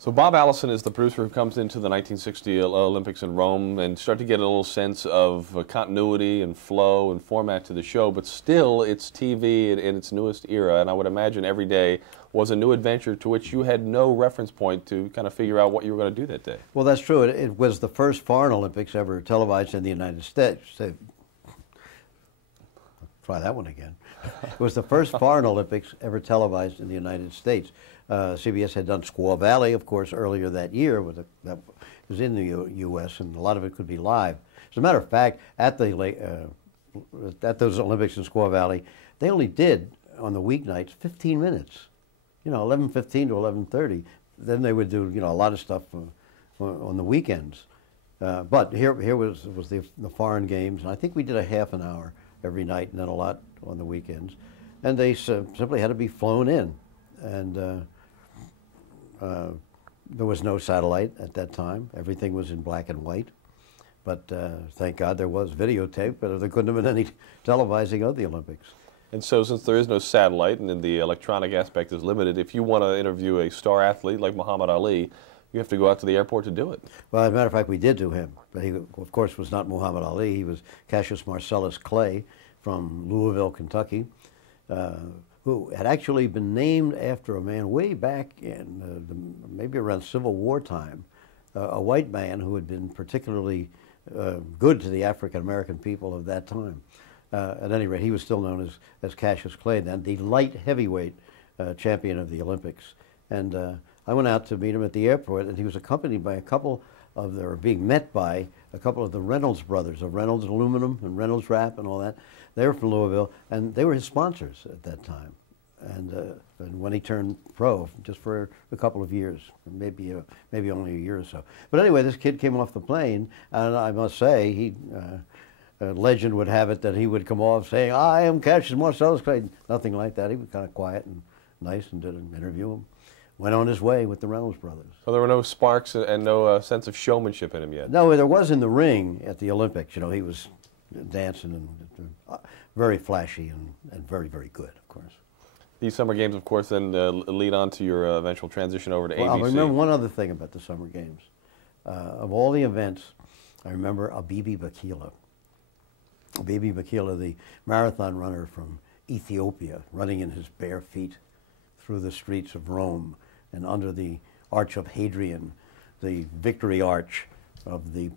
So Bob Allison is the producer who comes into the 1960 Olympics in Rome and start to get a little sense of continuity and flow and format to the show, but still it's TV in its newest era, and I would imagine every day was a new adventure to which you had no reference point to kind of figure out what you were going to do that day. Well, that's true. It was the first foreign Olympics ever televised in the United States. Try that one again. It was the first foreign Olympics ever televised in the United States. CBS had done Squaw Valley, of course, earlier that year. That was in the U.S., and a lot of it could be live. As a matter of fact, at those Olympics in Squaw Valley, they only did, on the weeknights, 15 minutes. 11:15 to 11:30. Then they would do, a lot of stuff on the weekends. But here was the foreign games, and I think we did a half an hour every night and then a lot on the weekends. And they simply had to be flown in. And there was no satellite at that time. Everything was in black and white. But thank God there was videotape, but there couldn't have been any televising of the Olympics. And so since there is no satellite and then the electronic aspect is limited, if you want to interview a star athlete like Muhammad Ali, you have to go out to the airport to do it. Well, as a matter of fact, we did do him. But he, of course, was not Muhammad Ali. He was Cassius Marcellus Clay from Louisville, Kentucky, who had actually been named after a man way back in maybe around Civil War time, a white man who had been particularly good to the African-American people of that time. At any rate, he was still known as Cassius Clay then, the light heavyweight champion of the Olympics. And I went out to meet him at the airport, and he was accompanied by being met by a couple of the Reynolds brothers, of Reynolds Aluminum and Reynolds Wrap and all that. They were from Louisville, and they were his sponsors at that time. And when he turned pro, just for a couple of years, maybe only a year or so. But anyway, this kid came off the plane, and I must say, legend would have it that he would come off saying, "I am Cassius Marcellus Clay." Nothing like that. He was kind of quiet and nice and did an interview him. Went on his way with the Reynolds brothers. So there were no sparks and no sense of showmanship in him yet? No, there was in the ring at the Olympics. He was dancing and very flashy and very, very good, of course. These summer games, of course, then lead on to your eventual transition over to ABC. I remember one other thing about the summer games. Of all the events, I remember Abebe Bikila. Abebe Bikila, the marathon runner from Ethiopia, running in his bare feet through the streets of Rome and under the Arch of Hadrian, the victory arch of the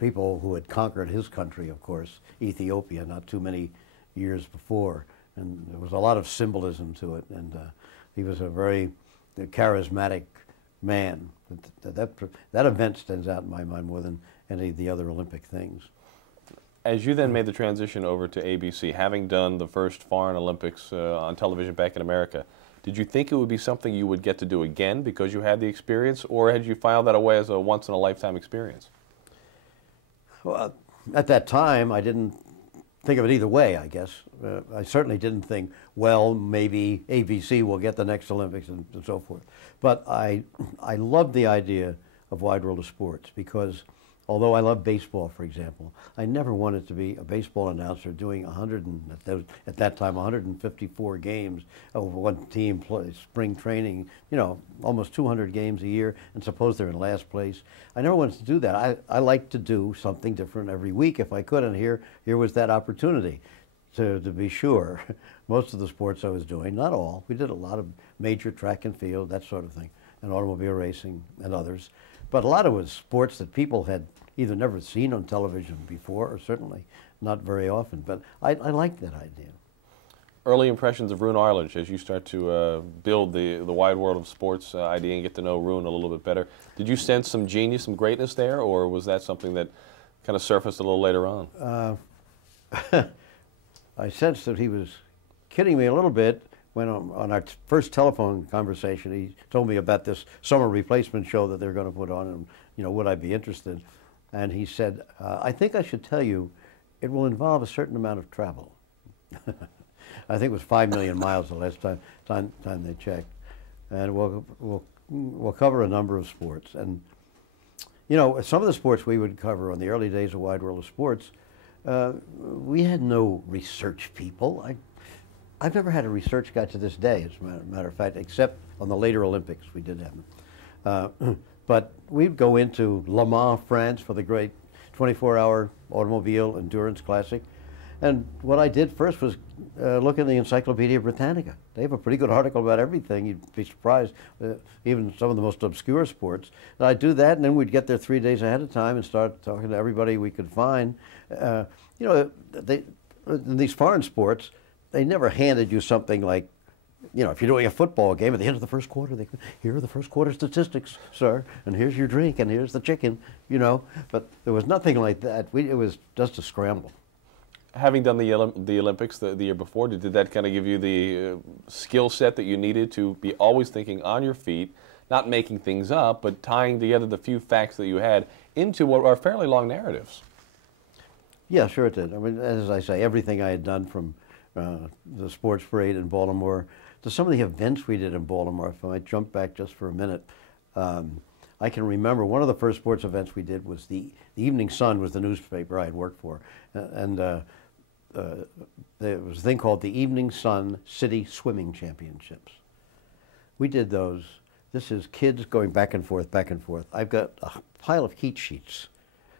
people who had conquered his country, of course, Ethiopia, not too many years before. And there was a lot of symbolism to it, and he was a very charismatic man. That event stands out in my mind more than any of the other Olympic things. As you then made the transition over to ABC, having done the first foreign Olympics on television back in America, did you think it would be something you would get to do again because you had the experience, or had you filed that away as a once-in-a-lifetime experience? Well, at that time, I didn't think of it either way, I guess. I certainly didn't think, well, maybe ABC will get the next Olympics and so forth. But I loved the idea of Wide World of Sports because although I love baseball, for example, I never wanted to be a baseball announcer doing at that time 154 games over one team, spring training, almost 200 games a year, and suppose they're in last place. I never wanted to do that. I like to do something different every week if I could, and here was that opportunity to be sure. Most of the sports I was doing, not all, we did a lot of major track and field, that sort of thing, and automobile racing and others. But a lot of it was sports that people had either never seen on television before or certainly not very often. But I liked that idea. Early impressions of Roone Arledge as you start to build the Wide World of Sports idea and get to know Roone a little bit better. Did you sense some genius, some greatness there, or was that something that kind of surfaced a little later on? I sensed that he was kidding me a little bit when on our first telephone conversation he told me about this summer replacement show that they're going to put on, and would I be interested? And he said, I think I should tell you it will involve a certain amount of travel. I think it was 5 million miles the last time they checked. And we'll cover a number of sports. And, some of the sports we would cover on the early days of Wide World of Sports, we had no research people. I've never had a research guy to this day, as a matter of fact, except on the later Olympics we did have them. Uh, but we'd go into Le Mans, France for the great 24-hour automobile endurance classic. And what I did first was look in the Encyclopedia Britannica. They have a pretty good article about everything. You'd be surprised, even some of the most obscure sports. And I'd do that, and then we'd get there 3 days ahead of time and start talking to everybody we could find. You know, in these foreign sports, they never handed you something like, you know, if you're doing a football game, at the end of the first quarter, they go, here are the first quarter statistics, sir, and here's your drink, and here's the chicken, you know. But there was nothing like that. It was just a scramble. Having done the Olympics the year before, did that kind of give you the skill set that you needed to be always thinking on your feet, not making things up, but tying together the few facts that you had into what are fairly long narratives? Yeah, sure it did. I mean, as I say, everything I had done from the sports parade in Baltimore to some of the events we did in Baltimore, if I might jump back just for a minute. I can remember one of the first sports events we did was the Evening Sun was the newspaper I had worked for. There was a thing called the Evening Sun City Swimming Championships. We did those. This is kids going back and forth, back and forth. I've got a pile of heat sheets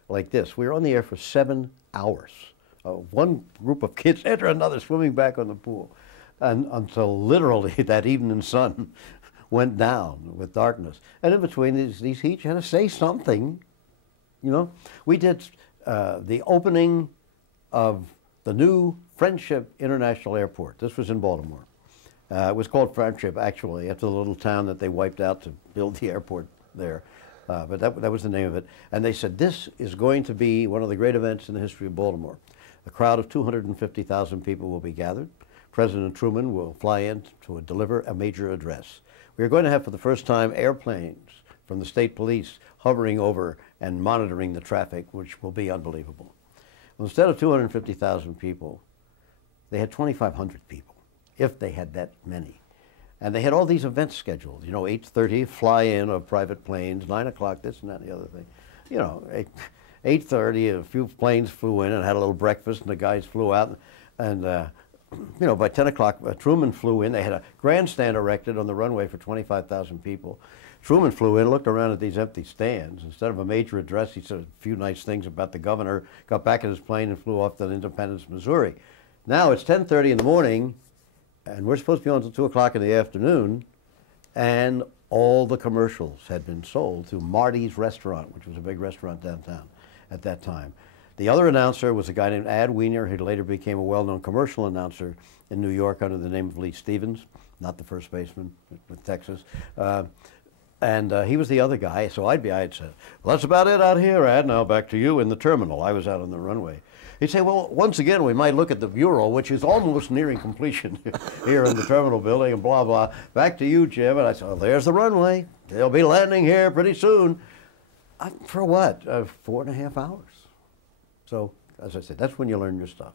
like this. We were on the air for 7 hours. One group of kids enter another swimming back on the pool. And until literally that evening sun went down with darkness. And in between these heats, you had to say something, you know. We did the opening of the new Friendship International Airport. This was in Baltimore. It was called Friendship, actually, after the little town that they wiped out to build the airport there. But that was the name of it. And they said, this is going to be one of the great events in the history of Baltimore. A crowd of 250,000 people will be gathered. President Truman will fly in to deliver a major address. We are going to have, for the first time, airplanes from the state police hovering over and monitoring the traffic, which will be unbelievable. Well, instead of 250,000 people, they had 2,500 people, if they had that many. And they had all these events scheduled, you know, 8:30, fly-in of private planes, 9 o'clock, this and that and the other thing. You know, 8:30, a few planes flew in and had a little breakfast, and the guys flew out. And you know, by 10 o'clock, Truman flew in. They had a grandstand erected on the runway for 25,000 people. Truman flew in, looked around at these empty stands. Instead of a major address, he said a few nice things about the governor, got back in his plane and flew off to Independence, Missouri. Now it's 10:30 in the morning, and we're supposed to be on until 2 o'clock in the afternoon, and all the commercials had been sold to Marty's Restaurant, which was a big restaurant downtown at that time. The other announcer was a guy named Ad Wiener, who later became a well-known commercial announcer in New York under the name of Lee Stevens, not the first baseman with Texas. He was the other guy, so I'd say, well, that's about it out here, Ad. Now back to you in the terminal. I was out on the runway. He'd say, well, once again, we might look at the Bureau, which is almost nearing completion here in the terminal building, and blah, blah. Back to you, Jim. And I said, well, there's the runway. They'll be landing here pretty soon. For what? 4.5 hours. So, as I said, that's when you learn your stuff.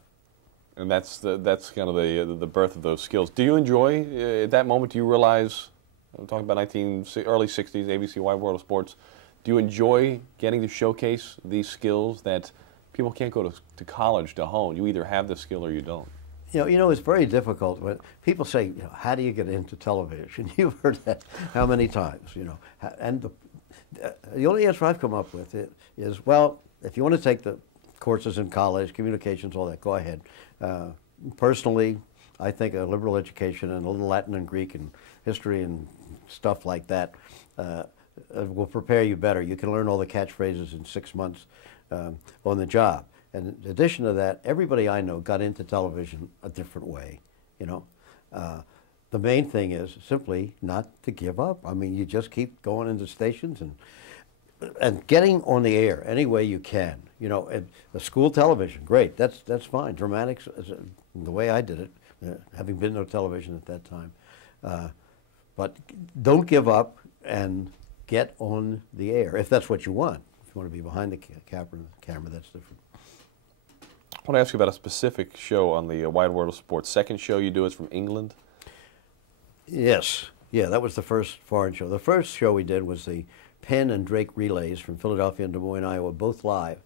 And that's kind of the birth of those skills. Do you enjoy, at that moment, do you realize, I'm talking about early 60s, ABC Wide World of Sports, do you enjoy getting to showcase these skills that people can't go to college to hone? You either have the skill or you don't. You know, it's very difficult when people say, you know, how do you get into television? You've heard that how many times, you know. And the only answer I've come up with is, well, if you want to take the courses in college, communications, all that, go ahead. Personally, I think a liberal education and a little Latin and Greek and history and stuff like that will prepare you better. You can learn all the catchphrases in 6 months on the job. And in addition to that, everybody I know got into television a different way, you know. The main thing is simply not to give up. I mean, you just keep going into stations and getting on the air any way you can. You know, and the school television, great, that's fine. Dramatics, the way I did it, having been on television at that time. But don't give up and get on the air, if that's what you want. If you want to be behind the camera, that's different. I want to ask you about a specific show on the Wide World of Sports. Second show you do is from England? Yes. Yeah, that was the first foreign show. The first show we did was the Penn and Drake relays from Philadelphia and Des Moines, Iowa, both live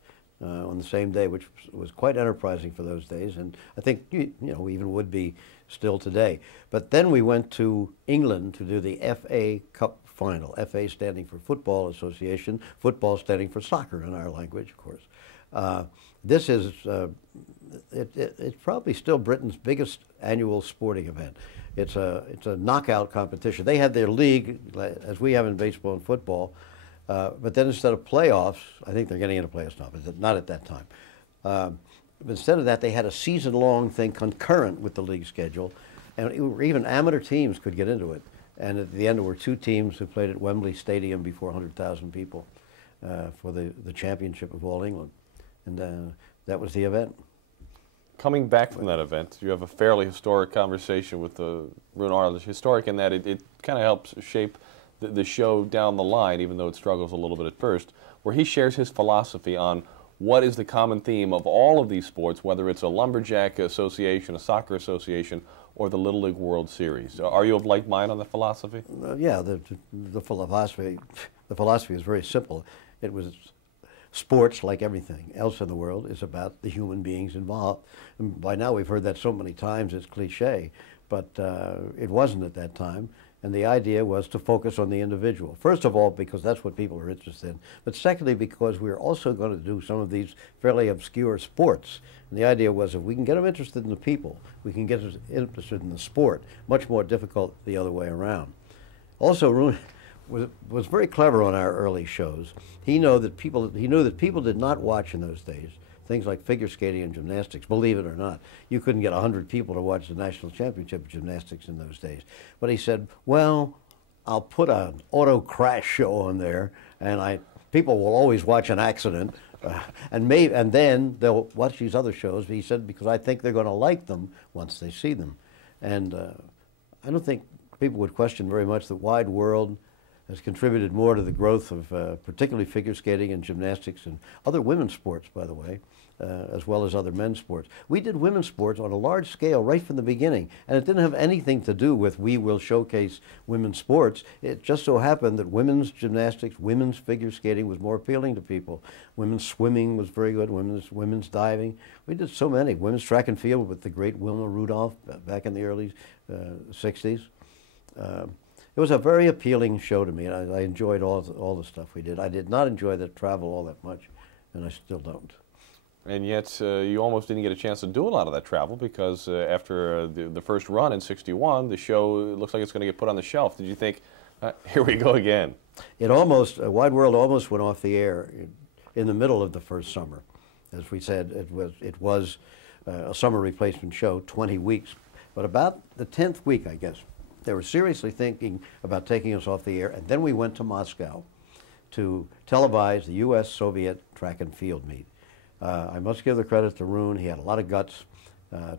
on the same day, which was quite enterprising for those days. And I think, you know, even would be still today. But then we went to England to do the FA Cup final. FA standing for Football Association, football standing for soccer in our language, of course. This is, it's probably still Britain's biggest annual sporting event. It's a knockout competition. They had their league, as we have in baseball and football, but then instead of playoffs, I think they're getting into playoffs now, but not at that time. But instead of that, they had a season-long thing concurrent with the league schedule, and even amateur teams could get into it. And at the end, there were two teams who played at Wembley Stadium before 100,000 people for the championship of All England. And that was the event. Coming back from that event, you have a fairly historic conversation with Roone Arledge. Historic in that it kind of helps shape the show down the line, even though it struggles a little bit at first, where he shares his philosophy on what is the common theme of all of these sports, whether it's a lumberjack association, a soccer association, or the Little League World Series. Are you of like mind on the philosophy? Yeah, the philosophy is very simple. It was sports, like everything else in the world, is about the human beings involved. And by now we've heard that so many times it's cliche, but it wasn't at that time. And the idea was to focus on the individual. First of all, because that's what people are interested in. But secondly, because we're also going to do some of these fairly obscure sports. And the idea was if we can get them interested in the people, we can get them interested in the sport. Much more difficult the other way around. Also, Roone was very clever on our early shows. He knew that people did not watch in those days things like figure skating and gymnastics, believe it or not. You couldn't get 100 people to watch the national championship of gymnastics in those days. But he said, well, I'll put an auto crash show on there, and people will always watch an accident, and then they'll watch these other shows. He said, because I think they're going to like them once they see them. And I don't think people would question very much the wide world has contributed more to the growth of particularly figure skating and gymnastics and other women's sports, by the way, as well as other men's sports. We did women's sports on a large scale right from the beginning, and it didn't have anything to do with we will showcase women's sports. It just so happened that women's gymnastics, women's figure skating was more appealing to people. Women's swimming was very good, women's diving. We did so many. Women's track and field with the great Wilma Rudolph back in the early 60s. It was a very appealing show to me, and I enjoyed all the stuff we did. I did not enjoy the travel all that much, and I still don't. And yet you almost didn't get a chance to do a lot of that travel because after the first run in '61, the show looks like it's going to get put on the shelf. Did you think, here we go again? It Wide World almost went off the air in the middle of the first summer. As we said, it was a summer replacement show, 20 weeks. But about the 10th week, I guess, they were seriously thinking about taking us off the air, and then we went to Moscow to televise the U.S.-Soviet track and field meet. I must give the credit to Roone. He had a lot of guts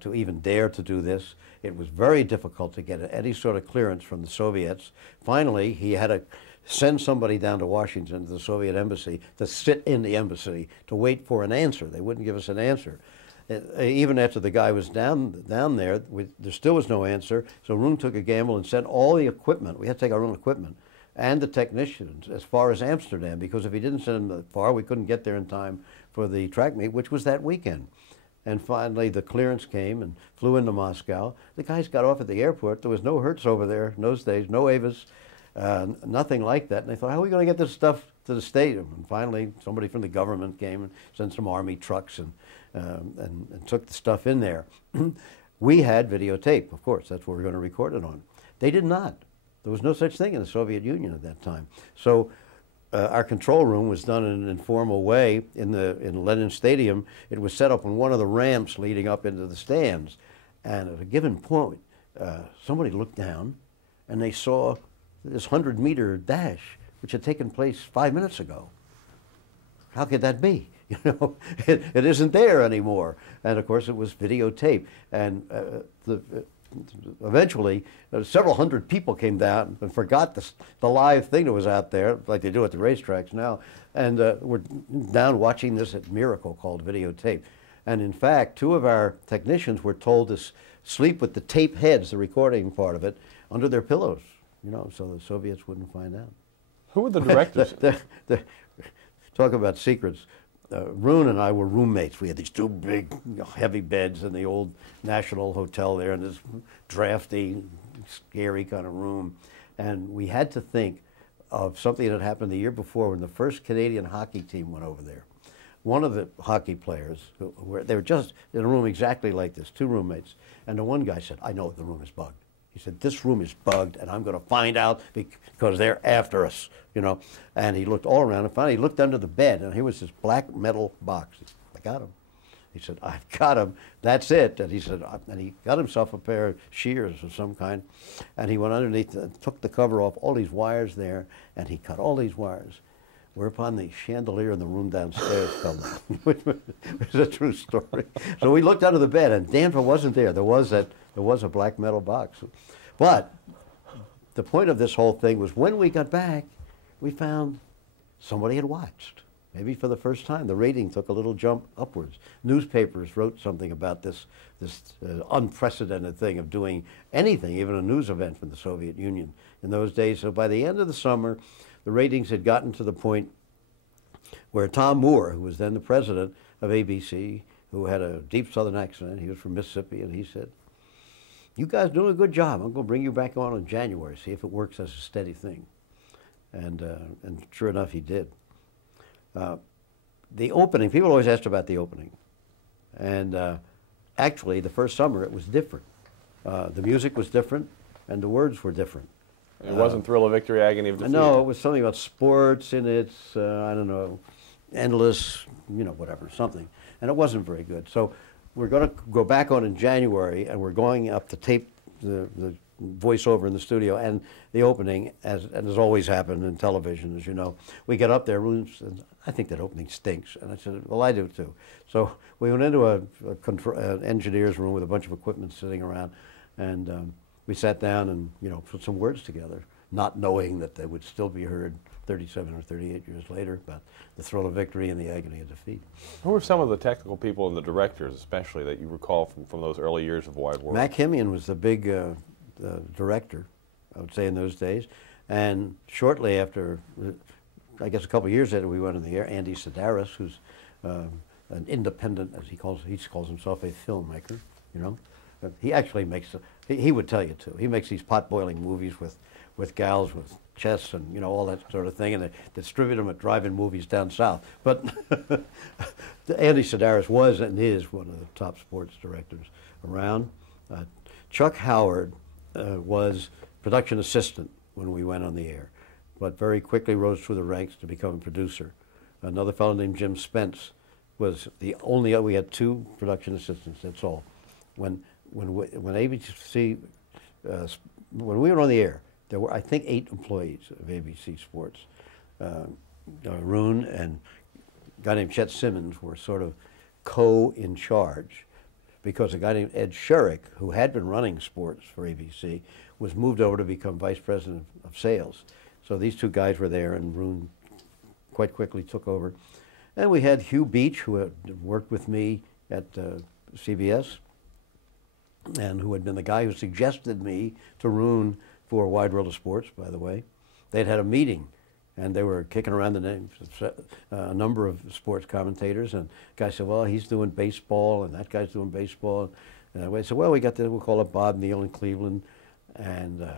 to even dare to do this. It was very difficult to get any sort of clearance from the Soviets. Finally, he had to send somebody down to Washington, to the Soviet embassy, to sit in the embassy to wait for an answer. They wouldn't give us an answer. Even after the guy was down there, there still was no answer. So Roone took a gamble and sent all the equipment. We had to take our own equipment and the technicians as far as Amsterdam, because if he didn't send them that far, we couldn't get there in time for the track meet, which was that weekend. And finally, the clearance came and flew into Moscow. The guys got off at the airport. There was no Hertz over there in those days, no Avis, nothing like that. And they thought, how are we going to get this stuff to the stadium? And finally, somebody from the government came and sent some Army trucks and took the stuff in there. We had videotape, of course. That's what we were going to record it on. They did not. There was no such thing in the Soviet Union at that time. So our control room was done in an informal way in Lenin Stadium. It was set up on one of the ramps leading up into the stands. And at a given point, somebody looked down and they saw this 100-meter dash, which had taken place 5 minutes ago. How could that be? You know, it isn't there anymore. And of course, it was videotape. And eventually, several hundred people came down and forgot the live thing that was out there, like they do at the racetracks now, and were down watching this miracle called videotape. And in fact, two of our technicians were told to sleep with the tape heads, the recording part of it, under their pillows, you know, so the Soviets wouldn't find out. Who were the directors? Talk about secrets. Roone and I were roommates. We had these two big, heavy beds in the old National Hotel there in this drafty, scary kind of room. And we had to think of something that happened the year before when the first Canadian hockey team went over there. One of the hockey players, they were just in a room exactly like this, two roommates, and the one guy said, I know the room is bugged. He said, this room is bugged, and I'm going to find out because they're after us, you know. And he looked all around, and finally he looked under the bed, and here was this black metal box. He said, I got him. He said, I've got him. That's it. And he said, and he got himself a pair of shears of some kind, and he went underneath and took the cover off, all these wires there, and he cut all these wires. Whereupon the chandelier in the room downstairs fell down, which is a true story. So we looked under the bed, and Danforth wasn't there. There was a black metal box. But the point of this whole thing was when we got back, we found somebody had watched. Maybe for the first time, the rating took a little jump upwards. Newspapers wrote something about this unprecedented thing of doing anything, even a news event from the Soviet Union in those days. So by the end of the summer, the ratings had gotten to the point where Tom Moore, who was then the president of ABC, who had a deep Southern accent, he was from Mississippi, and he said, you guys doing a good job. I'm going to bring you back on in January, see if it works as a steady thing. And sure enough, he did. The opening, people always asked about the opening. And actually, the first summer, it was different. The music was different, and the words were different. It wasn't Thrill of Victory, Agony of Defeat. No, it was something about sports in it, I don't know, endless, you know, whatever, something. And it wasn't very good. So we're going to go back on in January, and we're going up to tape the voiceover in the studio and the opening, and as always happened in television, as you know. We get up there, and I think that opening stinks. And I said, well, I do too. So we went into an engineer's room with a bunch of equipment sitting around, and we sat down and, you know, put some words together, not knowing that they would still be heard 37 or 38 years later about the thrill of victory and the agony of defeat. Who were some of the technical people and the directors, especially, that you recall from those early years of Wide World? Mac Himian was the big director, I would say, in those days. And shortly after, I guess a couple of years after we went on the air, Andy Sedaris, who's an independent, as he calls himself, a filmmaker, you know. He actually makes, he would tell you too, he makes these pot-boiling movies with gals with chests and, you know, all that sort of thing, and they distribute them at drive-in movies down south. But Andy Sedaris was and is one of the top sports directors around. Chuck Howard was production assistant when we went on the air, but very quickly rose through the ranks to become a producer. Another fellow named Jim Spence was the only, we had two production assistants, that's all. When ABC, when we were on the air, there were, I think, 8 employees of ABC Sports. Roone and a guy named Chet Simmons were sort of co-in charge, because a guy named Ed Sherrick, who had been running sports for ABC, was moved over to become vice president of sales. So these two guys were there, and Roone quite quickly took over. And we had Hugh Beach, who had worked with me at CBS, and who had been the guy who suggested me to Roone for Wide World of Sports, by the way. They'd had a meeting, and they were kicking around the names of a number of sports commentators, and the guy said, well, he's doing baseball, and that guy's doing baseball. And we said, well, we'll call it Bob Neal in Cleveland. And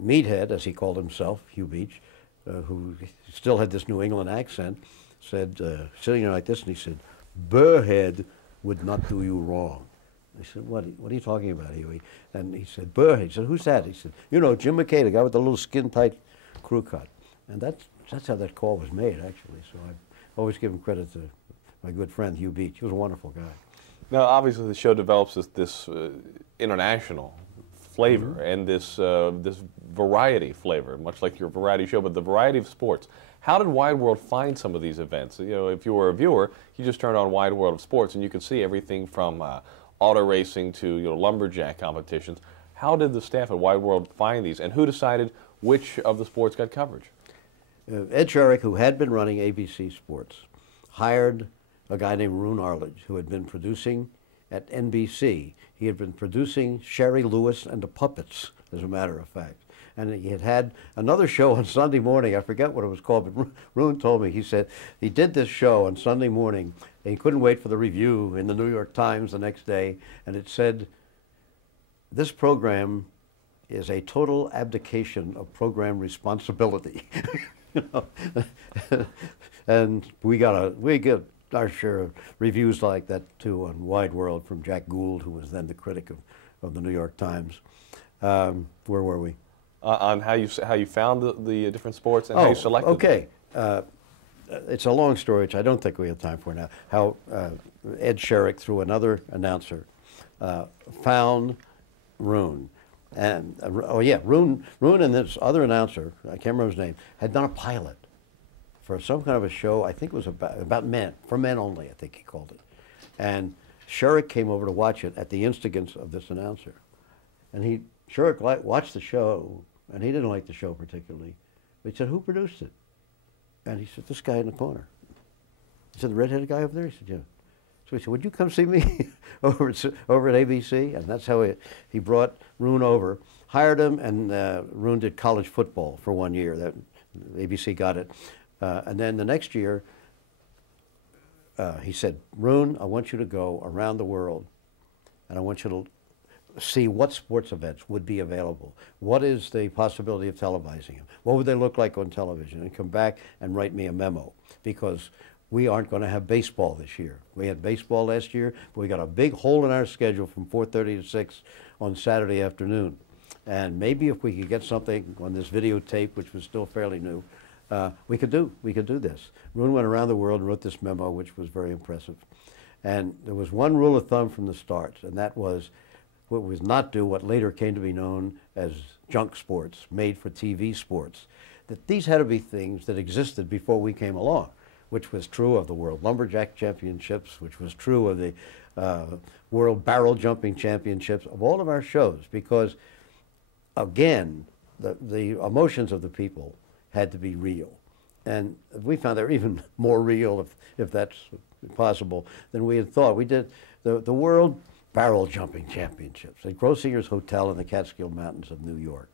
Meathead, as he called himself, Hugh Beach, who still had this New England accent, said, sitting there like this, and he said, Burrhead would not do you wrong. I said, what are you talking about, Huey? And he said, Burrhead. He said, who's that? He said, you know, Jim McKay, the guy with the little skin-tight crew cut. And that's how that call was made, actually. So I always give him credit to my good friend, Hugh Beach. He was a wonderful guy. Now, obviously, the show develops this international flavor and this variety flavor, much like your variety show, but the variety of sports. How did Wide World find some of these events? You know, if you were a viewer, you just turned on Wide World of Sports, and you could see everything from auto racing to, you know, lumberjack competitions. How did the staff at Wide World find these, and who decided which of the sports got coverage? Ed Sherrick, who had been running ABC Sports, hired a guy named Roone Arledge, who had been producing at NBC. He had been producing Sherry Lewis and the Puppets, as a matter of fact. And he had another show on Sunday morning. I forget what it was called, but Roone told me, he said he did this show on Sunday morning, and he couldn't wait for the review in the New York Times the next day, and it said, "This program is a total abdication of program responsibility." You know? And we get our share of reviews like that too on Wide World from Jack Gould, who was then the critic of the New York Times. Where were we? On how you found the different sports and how you selected okay. them. It's a long story, which I don't think we have time for now. How Ed Sherrick, through another announcer, found Roone. And, Roone and this other announcer, I can't remember his name, had done a pilot for some kind of a show. I think it was about men, for men only, I think he called it. And Sherrick came over to watch it at the instigance of this announcer. And Sherrick watched the show, and he didn't like the show particularly. But he said, "Who produced it?" And he said, "This guy in the corner." He said, "The redheaded guy over there?" He said, "Yeah." So he said, "Would you come see me over at ABC?" And that's how he brought Roone over, hired him, and Roone did college football for 1 year. That ABC got it. And then the next year, he said, "Roone, I want you to go around the world, and I want you to see what sports events would be available. What is the possibility of televising them? What would they look like on television? And come back and write me a memo, because we aren't going to have baseball this year. We had baseball last year, but we got a big hole in our schedule from 4:30 to 6 on Saturday afternoon. And maybe if we could get something on this videotape, which was still fairly new, we could do this." Roone went around the world and wrote this memo, which was very impressive. And there was one rule of thumb from the start, and that was not do what later came to be known as junk sports, made-for-TV sports. That these had to be things that existed before we came along, which was true of the World Lumberjack Championships, which was true of the World Barrel Jumping Championships, of all of our shows, because, again, the emotions of the people had to be real. And we found they're even more real, if that's possible, than we had thought. We did the World Barrel Jumping Championships at Grossinger's Hotel in the Catskill Mountains of New York.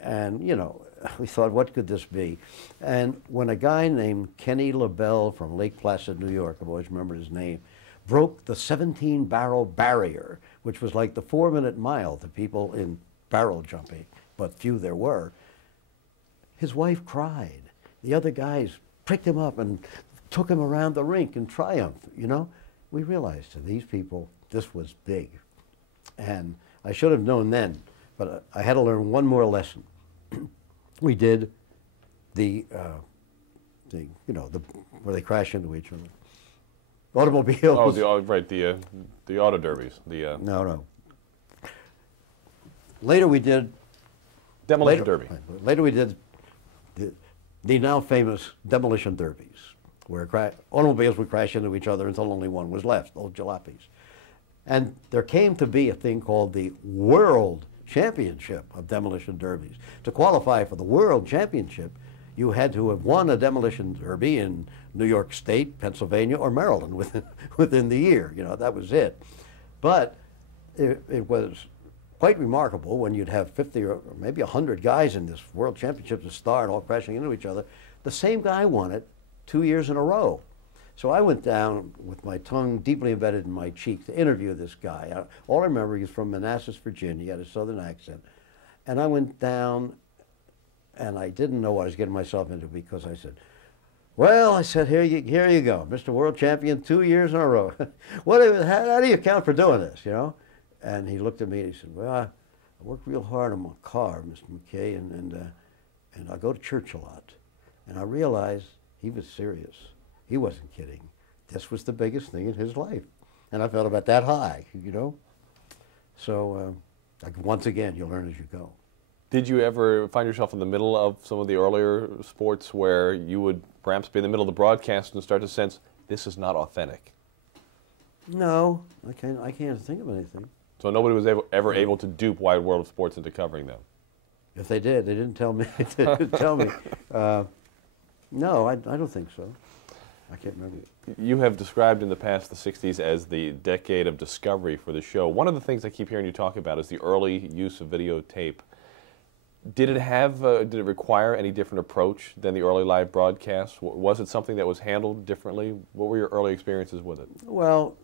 And, you know, we thought, what could this be? And when a guy named Kenny LaBelle from Lake Placid, New York, I've always remembered his name, broke the 17-barrel barrier, which was like the 4-minute mile to people in barrel jumping, but few there were, his wife cried. The other guys picked him up and took him around the rink in triumph, you know? We realized to these people, this was big. And I should have known then, but I had to learn one more lesson. We did where they crash into each other. Automobiles. Oh, the auto derbies. No. Later we did Demolition Derby. Later we did the now famous demolition derbies, where automobiles would crash into each other until only one was left, old jalopies. And there came to be a thing called the World Championship of Demolition Derbies. To qualify for the World Championship, you had to have won a demolition derby in New York State, Pennsylvania, or Maryland within the year. You know, that was it. But it was quite remarkable when you'd have 50 or maybe 100 guys in this World Championship to start, all crashing into each other. The same guy won it 2 years in a row. So I went down with my tongue deeply embedded in my cheek to interview this guy. All I remember, he was from Manassas, Virginia. He had a southern accent. And I went down, and I didn't know what I was getting myself into, because I said, "Well," I said, here you go, Mr. World Champion 2 years in a row. How do you account for doing this, you know? And he looked at me and he said, "Well, I work real hard on my car, Mr. McKay, and I go to church a lot." And I realized he was serious. He wasn't kidding. This was the biggest thing in his life. And I felt about that high, you know? So, once again, you learn as you go. Did you ever find yourself in the middle of some of the earlier sports where you would perhaps be in the middle of the broadcast and start to sense, this is not authentic? No, I can't think of anything. So nobody was ever able to dupe Wide World of Sports into covering them? If they did, they didn't tell me. They didn't tell me. No, I don't think so. I can't remember. You have described in the past the 60s as the decade of discovery for the show. One of the things I keep hearing you talk about is the early use of videotape. Did it require any different approach than the early live broadcasts? Was it something that was handled differently? What were your early experiences with it? Well,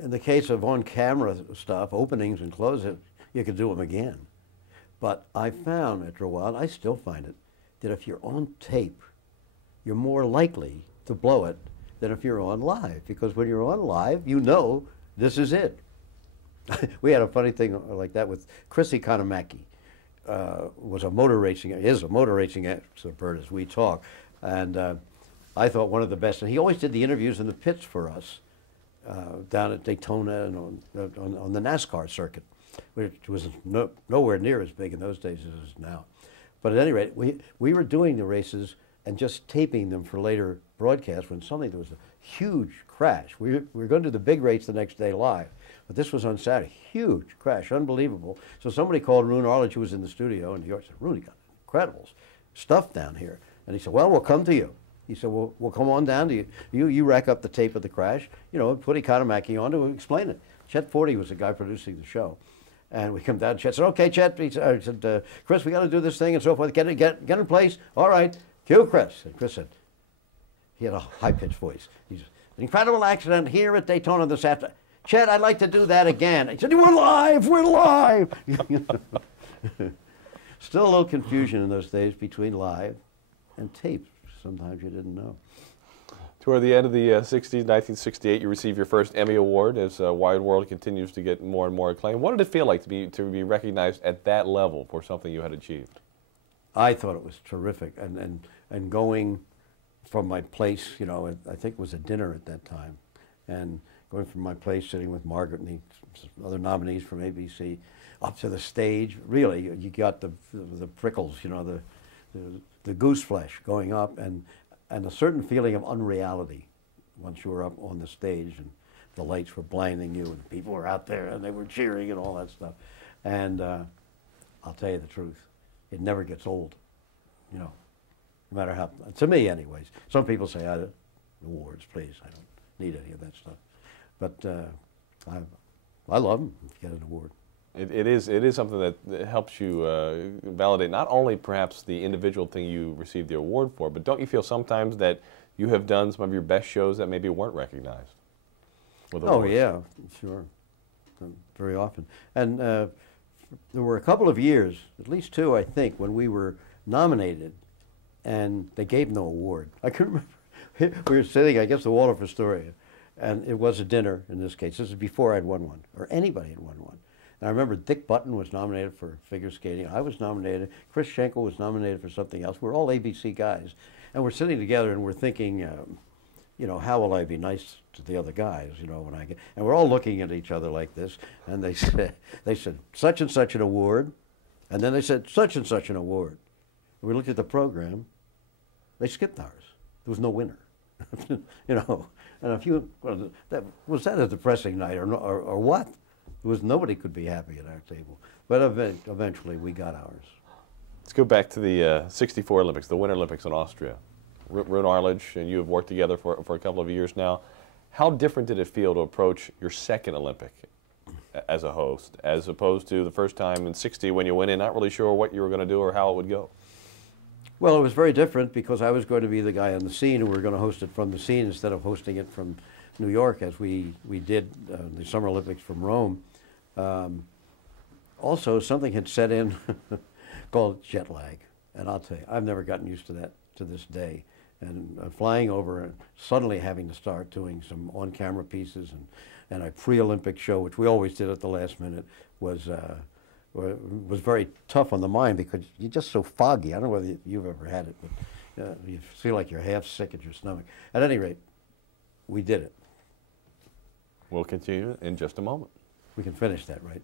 in the case of on-camera stuff, openings and closes, you could do them again. But I found after a while, I still find it, that if you're on tape, you're more likely to blow it than if you're on live. Because when you're on live, you know this is it. We had a funny thing like that with Chris Economaki. Is a motor racing expert as we talk. And I thought one of the best, and he always did the interviews in the pits for us down at Daytona and on the NASCAR circuit, which was nowhere near as big in those days as it is now. But at any rate, we were doing the races and just taping them for later broadcasts when suddenly there was a huge crash. We were going to do the big race the next day live, but this was on Saturday. Huge crash, unbelievable. So somebody called Roone Arledge, who was in the studio in New York, said, "Roone, you got incredible stuff down here." And he said, "Well, we'll come to you." He said, "Well, we'll come on down to you. You rack up the tape of the crash, put Economaki on to explain it." Chet Forty was the guy producing the show. And we come down, Chet said, "Okay, Chet," he said, "Chris, we got to do this thing and so forth. Get in place. All right, cue Chris." And Chris said, he had a high-pitched voice. He said, "An incredible accident here at Daytona this afternoon. Chet, I'd like to do that again." He said, "We're live, we're live." Still a little confusion in those days between live and tape. Sometimes you didn't know. Toward the end of the 60s, 1968, you received your first Emmy Award as Wide World continues to get more and more acclaim. What did it feel like to be recognized at that level for something you had achieved? I thought it was terrific, and going from my place, I think it was a dinner at that time, and going from my place, sitting with Margaret and the other nominees from ABC, up to the stage. Really, you got the prickles, the goose flesh going up, and a certain feeling of unreality once you were up on the stage and the lights were blinding you and people were out there and they were cheering and all that stuff. And I'll tell you the truth, it never gets old, no matter how, to me anyways. Some people say, "Awards, please, I don't need any of that stuff." But I love them if you get an award. It is something that helps you validate not only perhaps the individual thing you received the award for, but don't you feel sometimes that you have done some of your best shows that maybe weren't recognized with awards? Oh yeah, sure, very often. And there were a couple of years, at least two, I think, when we were nominated, and they gave no award. I can remember we were sitting, I guess, the Waldorf Astoria, and it was a dinner in this case. This is before I'd won one, or anybody had won one. And I remember Dick Button was nominated for figure skating. I was nominated. Chris Schenkel was nominated for something else. We're all ABC guys. And we're sitting together and we're thinking, how will I be nice to the other guys, when I get... And we're all looking at each other like this. And they said, such and such an award. And then they said, such and such an award. And we looked at the program. They skipped ours. There was no winner. And a few... Was that a depressing night or what? Nobody could be happy at our table. But eventually we got ours. Let's go back to the 64 Olympics, the Winter Olympics in Austria. Roone Arledge and you have worked together for a couple of years now. How different did it feel to approach your second Olympic as a host, as opposed to the first time in 60 when you went in not really sure what you were going to do or how it would go? Well, it was very different because I was going to be the guy on the scene and we were going to host it from the scene instead of hosting it from New York as we did the Summer Olympics from Rome. Also, something had set in called jet lag, and I'll tell you, I've never gotten used to that to this day. And flying over and suddenly having to start doing some on-camera pieces and a pre-Olympic show, which we always did at the last minute, was very tough on the mind because you're just so foggy. I don't know whether you've ever had it, but you feel like you're half sick at your stomach. At any rate, we did it. We'll continue in just a moment. We can finish that, right?